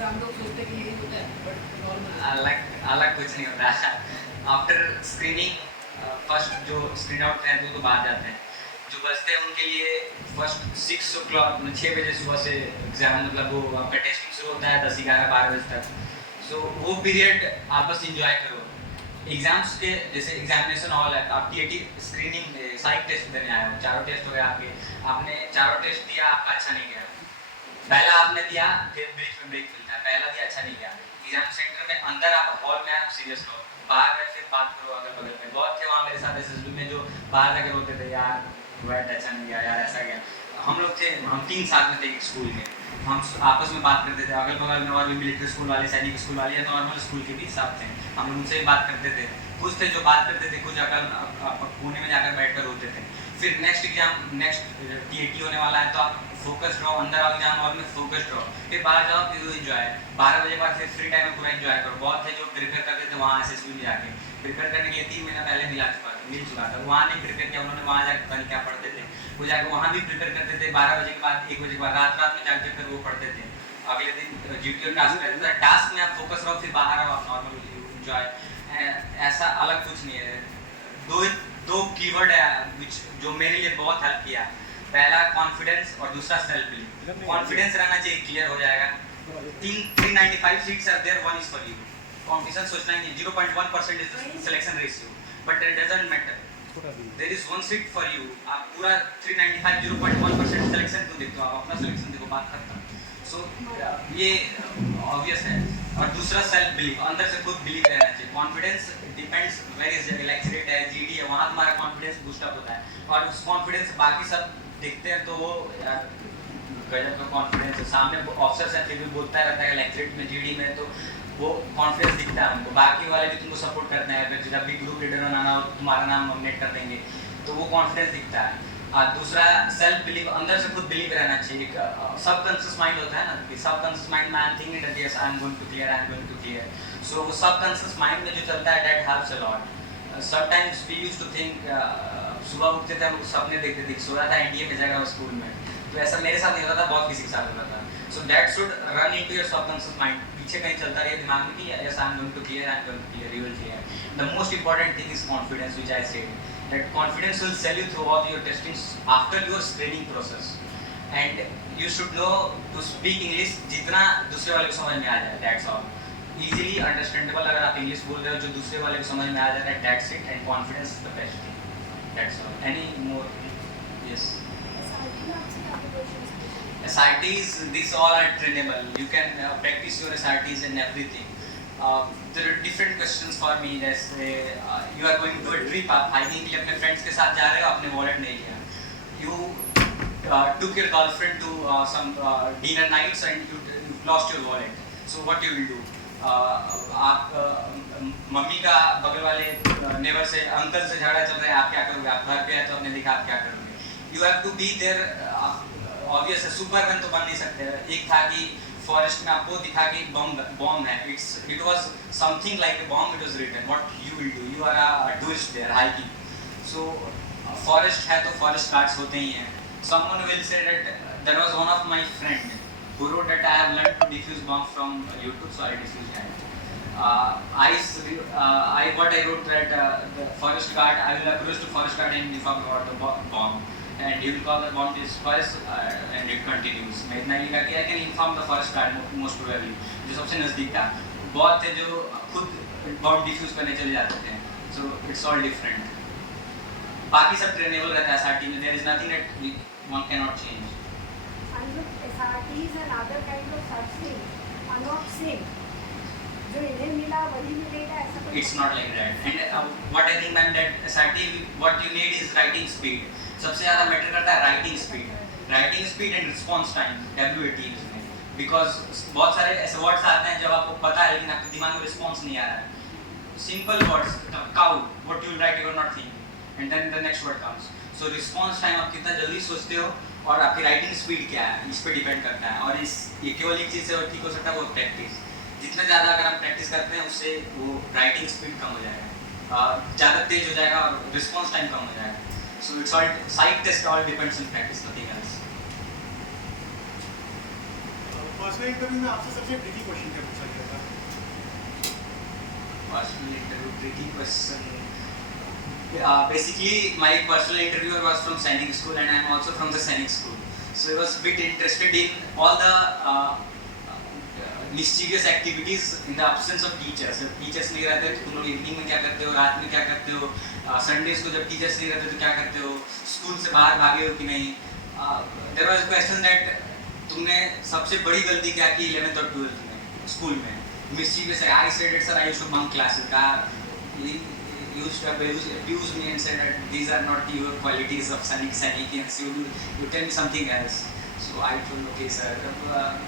जैसा हम लोग सोचते हैं कि यही होता है, बट नॉर्मल अलग कुछ नहीं होता है। आफ्टर स्क्रीनिंग फर्स्ट जो स्क्रीन आउट हैं वो तो बाहर जाते हैं, जो बचते हैं उनके लिए फर्स्ट 6 o'clock 6 बजे सुबह से एग्जाम, मतलब वो आपका टेस्टिंग शुरू होता है 10 11 12 बजे तक। सो वो पीरियड आप बस इंजॉय करो। एग्जाम्स के जैसे एग्जामिनेशन हॉल है, आप टीएटी स्क्रीनिंग साइक टेस्ट देने आए हो, चारों टेस्ट हो गए आपके, आपने चारों टेस्ट दिया, आपका अच्छा नहीं गया। पहला आपने दिया, फिर ब्रेक मिलता है, पहला दिया अच्छा नहीं गया, एग्जाम सेंटर में अंदर आप हॉल में आप सीरियस रहो, बाहर में फिर बात करो अगल बगल में। बहुत थे वहाँ मेरे साथ एसएसबी में जो बाहर जाके रोते थे, यार वर्ड अच्छा नहीं गया, यार ऐसा गया। हम लोग थे, हम 3 साथ में थे एक स्कूल के, हम आपस में बात करते थे, अगल बगल में और भी मिलिट्री स्कूल वाले, सैनिक स्कूल वाले या नॉर्मल स्कूल के भी साथ थे, हम लोग उनसे भी बात करते थे। कुछ थे जो बात करते थे, कुछ अकल कोने में जाकर बैठ कर रोते थे। फिर नेक्स्ट एग्जाम, नेक्स्ट टीएटी होने वाला है, तो आप फोकस्ड रहो, अंदर आओ एग्जाम हॉल में फोकस्ड रहो, फिर बाहर जाओ, फिर एंजॉय 12 बजे बाद फिर फ्री टाइम में पूरा एंजॉय करो। बहुत थे जो प्रिपेयर करते थे वहाँ एसएसबी में जाके, प्रिपेयर करने के लिए 3 महीना पहले मिल चुका था, वहाँ नहीं प्रिपेयर किया उन्होंने, वहाँ जाकर पता क्या पढ़ते थे, वो जाकर वहाँ भी प्रिपेयर करते थे 12 बजे के बाद 1 बजे के बाद, रात में जाकर फिर वो पढ़ते थे। अगले दिन जीटीओ टास्क रहता था, टास्क में आप फोकस रहो, फिर बाहर आओ, आप नॉर्मल एंजॉय। ऐसा अलग कुछ नहीं है। दो कीवर्ड है जो मेरे लिए बहुत हेल्प किया, पहला कॉन्फिडेंस और दूसरा सेल्फ बिलीव। कॉन्फिडेंस रहना चाहिए, क्लियर हो जाएगा। 395 seats are there, one is for you. Competition सोचना नहीं, 0.1% is selection ratio, but it doesn't matter, there is one seat for you. आप पूरा 395 0.1% सिलेक्शन क्यों देखते हो, आप अपना सिलेक्शन देखो, बात खत्म। सो ये ऑब्वियस है। और दूसरा सेल्फ बिलीव, अंदर से खुद बिलीव रहना चाहिए। कॉन्फिडेंस डिपेंड्स वेरी इज इलेक्ट्रेट है, जीडी है, वहाँ तुम्हारा कॉन्फिडेंस बूस्ट अप होता है, और उस कॉन्फिडेंस बाकी सब देखते हैं तो वो गजब का कॉन्फिडेंस है। सामने ऑफिसर्स है फिर भी बोलता रहता है इलेक्ट्रेट में, जीडी में, तो वो कॉन्फिडेंस दिखता है उनको। बाकी वाले भी तुमको सपोर्ट करते हैं, फिर जब भी ग्रुप लीडर बनाना हो तुम्हारा नाम नॉमिनेट कर देंगे, तो वो कॉन्फिडेंस दिखता है। और दूसरा सेल्फ बिलीव, अंदर से खुद बिलीव रहना चाहिए। सबकॉन्शियस माइंड होता है ना, कि सबकॉन्शियस माइंड में I am thinking that yes I am going to clear, I am going to clear. So वो सबकॉन्शियस माइंड में जो चलता है that helps a lot. Sometimes we used to think, सुबह उठते थे हम सपने देखते थे, सो रहा था एनडीए में जाएगा स्कूल में, तो ऐसा मेरे साथ नहीं होता था, बहुत किसी के साथ होता था। So that should run into your subconscious mind, पीछे कहीं चलता रहे दिमाग में कि yes I am going to clear, I am going to clear, you will clear. The most important thing is confidence, which I said, that confidence will sell you throughout your testings after your screening process, and you should know to speak English जितना दूसरे वाले को समझ में आ जाए, that's all, easily understandable। अगर आप English बोल रहे हो जो दूसरे वाले को समझ में आ जाता है, that's it, and confidence is the best thing, that's all। any more? Yes, SRTs, these all are trainable, you can practice your SRTs and everything। there are different questions for me, जैसे you are going to a trip, आप hiking के लिए अपने friends के साथ जा रहे हो, आपने वॉलेट नहीं लिया, you took your girlfriend to some dinner nights and you lost your wallet, so what you will do? आप मम्मी का बगल वाले नेबर से, अंकल से झगड़ा चल रहा है, आप क्या करोगे? आप घर पे आए तो आपने देखा, आप क्या करोगे? You have to be there। Obvious है, सुपरमैन तो बन नहीं सकते। एक था कि फॉरेस्ट में आपको दिखा कि बॉम्ब है, it was something like a bomb, it was written, what you will do? You are a tourist there hiking, so forest है तो फॉरेस्ट गार्ड्स होते ही हैं। Someone will say that there was one of my friend who wrote that I have learned to defuse bomb from YouTube, so I defused that। what I wrote that the forest guard, I will approach to forest guard and inform about the bomb, and he will call the bomb disperse, and it continues। मैं इतना लिखा कि I can inform the forest guard most probably, जो सबसे नज़दीक था। बहुत थे जो खुद बॉम्ब डिफ्यूज करने चले जाते थे, so it's all different। बाकी सब ट्रेनेबल रहता है SRT में, there is nothing that one cannot change। SRTs and other kind of searching are not same, जो इन्हें मिला वही मिलेगा ऐसा तो It's not like that, and what I think ma'am that SRT what you need is writing speed। सबसे ज़्यादा matter करता है writing speed and response time, WAT इसमें, बिकॉज बहुत सारे ऐसे वर्ड्स आते हैं जब आपको पता है लेकिन आपके दिमाग में रिस्पॉन्स नहीं आ रहा है। Simple words, cow, what you write, you are not thinking, and then the next word comes. So response time आप कितना जल्दी सोचते हो और आपकी राइटिंग स्पीड क्या है, इस पर डिपेंड करता है। और ये केवल एक चीज़ से ठीक हो सकता है, वो प्रैक्टिस। जितना ज़्यादा अगर हम प्रैक्टिस करते हैं उससे वो राइटिंग स्पीड कम हो जाएगा, ज़्यादा तेज हो जाएगा और रिस्पॉन्स टाइम कम हो जाएगा। So it's all psych test, all depends on practice, nothing else। For personal interview में आपसे सबसे ट्रिकी क्वेश्चन क्या पूछा गया था? Personal interview, tricky question. Basically, my personal interviewer was from Sainik School, and I'm also from the Sainik School. So I was a bit interested in all the mischievous activities in the absence of teachers. जब teachers नहीं रहते तो तुम लोग evening में क्या करते हो, रात में क्या करते हो, संडेज को जब टीचर्स नहीं रहते तो क्या करते हो, स्कूल से बाहर भागे हो कि नहीं. There was a question that तुमने सबसे बड़ी गलती क्या की 11th और 12th में स्कूल में. Mischievous. I said it, sir. I used to bunk classes. He used to abuse me and said that these are not your qualities of Sainikians. You tell me something else. So I told, okay, sir.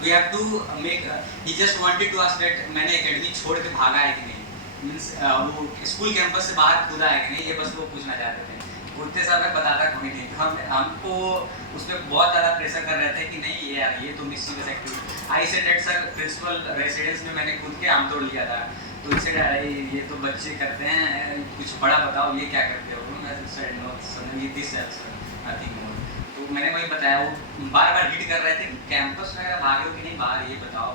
We have to make. He just wanted to ask that मैंने academy छोड़ के भागा है कि नहीं. Means वो school campus से बाहर कूदा है कि नहीं. ये बस वो पूछना चाहते थे. कूदते समय बताता कोई नहीं. हमको उसमें बहुत ज़्यादा प्रेशर कर रहे थे कि नहीं ये यार ये तो mysterious activity. I said that sir principal residence में मैंने कूद के आम तोड़ लिया था. तो इससे ये तो बच्चे करते हैं, कुछ बड़ा बताओ ये क्या करते हो. मैं said no suddenly this nothing more. तो मैंने वही बताया. वो बार बार हिट कर रहे थे कैंपस वगैरह भागे हो कि नहीं बाहर ये बताओ.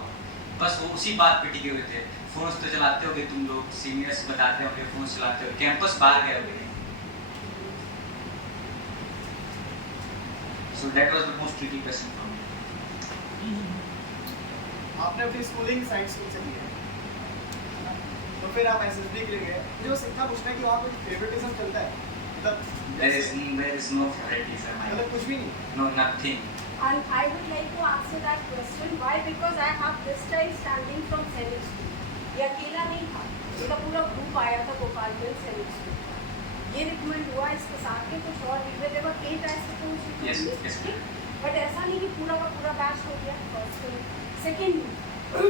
बस वो उसी बात पे टिके हुए थे. फ़ोन्स तो चलाते हो कि तुम लोग सीनियर्स बताते हो कि फ़ोन चलाते हो, कैंपस बाहर गए हो कि नहीं. So that was the most tricky question for me. आपने अपनी स्कूलिंग साइंस स्कूल से की है, तो फिर आप एसएसबी के लिए गए. मुझे बस इतना पूछना है कि वहाँ कुछ फेवरेटिज्म चलता है? मतलब There is no favoritism. मतलब कुछ भी नहीं. No, nothing. And I would like to answer that question. Why? Because I have this time standing from Sainik School. ये अकेला नहीं था, मेरा पूरा ग्रुप आया था गोपालगंज Sainik School. ये रिकमेंड हुआ इसके साथ में कुछ और भी थे. कई टाइप्स Yes, yes. बट ऐसा नहीं कि पूरा का पूरा बैच हो गया. First second,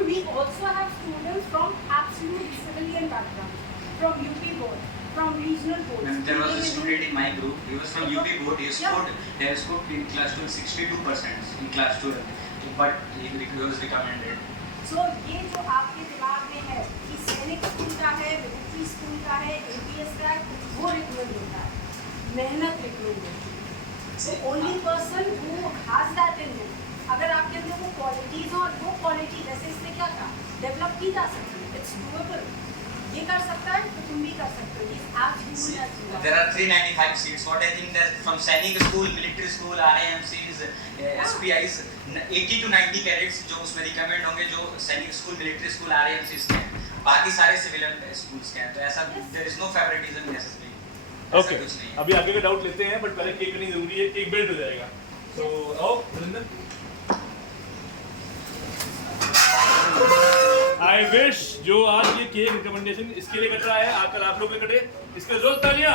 we also have students from absolute civilian background, from UP board, from regional boards. And there was a student in my group. He was from UP board. He scored in class 12 62% in class 12, but he was recommended. So ये जो आपके दिमाग में है कि सैनिक school का है, विद्यार्थी स्कूल का है, APS का है, वो रिकमेंड होता है. मेहनत रिकमेंड होती है. So only person who has that in him. अगर आपके अंदर वो क्वालिटीज और वो क्वालिटी जैसे इसने क्या कहा डेवलप की जा सकती है. It's doable. ये कर सकता है तो तुम भी कर सकते हो. There are 395 seats. What I think that from Sainik School, military school, RAMCs, SPIs, 80 to 90 cadets जो उसमें रिकमेंड होंगे जो सैनिक स्कूल, मिलिट्री स्कूल, RAMCs के हैं. बाकी सारे सिविलियन स्कूल्स के हैं. तो ऐसा there is no favoritism necessarily. Okay, अभी आगे का डाउट लेते हैं, बट पहले केक कटिंग जरूरी है. केक बेल्ट हो जाएगा. तो आओ रंजन. आई विश जो आज ये केक रिकमेंडेशन इसके लिए कट रहा है, आजकल आप लोग भी कटे. इसके लिए जोर तालियां.